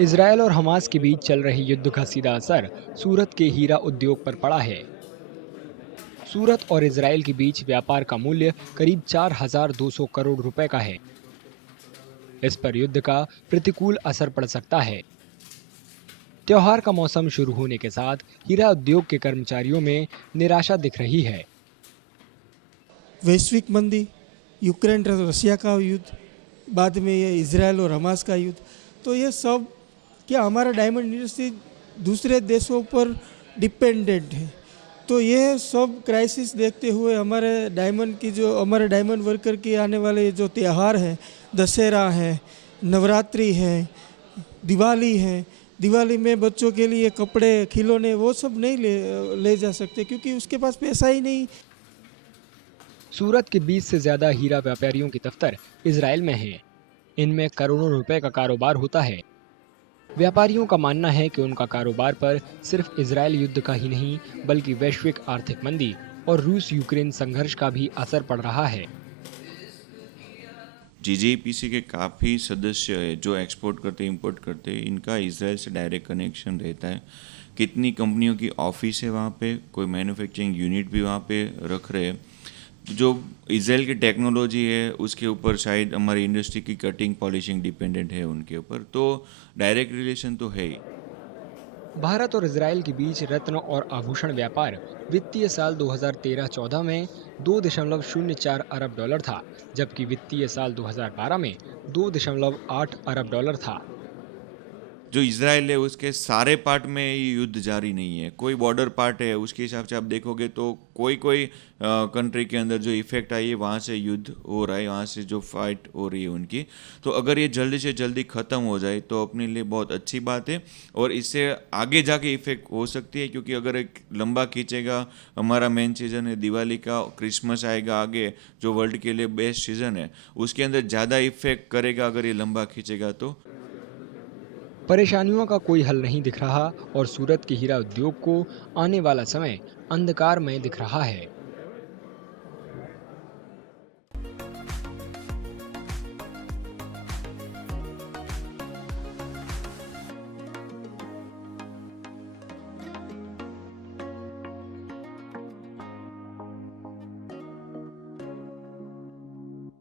Israel और Hamas के बीच चल रहे युद्ध का सीधा असर सूरत के हीरा उद्योग पर पड़ा है। सूरत और इजरायल के बीच व्यापार का मूल्य करीब 4,200 करोड़ रुपए का है। इस पर युद्ध का प्रतिकूल असर पड़ सकता है। त्योहार का मौसम शुरू होने के साथ हीरा उद्योग के कर्मचारियों में निराशा दिख रही है। वैश्विक मंदी, यूक्रेन रशिया का युद्ध, बाद में ये इजरायल और हमास का युद्ध, तो ये सब क्या हमारा डायमंड इंडस्ट्री दूसरे देशों पर डिपेंडेंट है। तो ये सब क्राइसिस देखते हुए हमारे डायमंड वर्कर के आने वाले जो त्यौहार हैं, दशहरा है, नवरात्रि है, दिवाली है, दिवाली में बच्चों के लिए कपड़े, खिलौने वो सब नहीं ले जा सकते क्योंकि उसके पास पैसा ही नहीं। सूरत के 20 से ज्यादा हीरा व्यापारियों के दफ्तर इजरायल में हैं। इनमें करोड़ों रुपए का कारोबार होता है। व्यापारियों का मानना है कि उनका कारोबार पर सिर्फ इजरायल युद्ध का ही नहीं बल्कि वैश्विक आर्थिक मंदी और रूस यूक्रेन संघर्ष का भी असर पड़ रहा है। जीजेपीसी के काफ़ी सदस्य है जो एक्सपोर्ट करते इंपोर्ट करते, इनका इजराइल से डायरेक्ट कनेक्शन रहता है। कितनी कंपनियों की ऑफिस है वहाँ पे, कोई मैन्युफैक्चरिंग यूनिट भी वहाँ पे रख रहे हैं। जो इजराइल की टेक्नोलॉजी है उसके ऊपर शायद हमारी इंडस्ट्री की कटिंग पॉलिशिंग डिपेंडेंट है उनके ऊपर, तो डायरेक्ट रिलेशन तो है ही। भारत और इजरायल के बीच रत्न और आभूषण व्यापार वित्तीय साल 2013-14 में 2.04 अरब डॉलर था, जबकि वित्तीय साल 2012 में 2.8 अरब डॉलर था। जो इजराइल है उसके सारे पार्ट में ये युद्ध जारी नहीं है, कोई बॉर्डर पार्ट है उसके हिसाब से आप देखोगे तो कोई कंट्री के अंदर जो इफेक्ट आई है वहाँ से युद्ध हो रहा है, वहाँ से जो फाइट हो रही है उनकी, तो अगर ये जल्दी से जल्दी ख़त्म हो जाए तो अपने लिए बहुत अच्छी बात है और इससे आगे जाके इफेक्ट हो सकती है। क्योंकि अगर एक लंबा खींचेगा, हमारा मेन सीज़न है दिवाली का, क्रिसमस आएगा आगे जो वर्ल्ड के लिए बेस्ट सीज़न है, उसके अंदर ज़्यादा इफेक्ट करेगा अगर ये लंबा खींचेगा तो। परेशानियों का कोई हल नहीं दिख रहा और सूरत के हीरा उद्योग को आने वाला समय अंधकारमय दिख रहा है।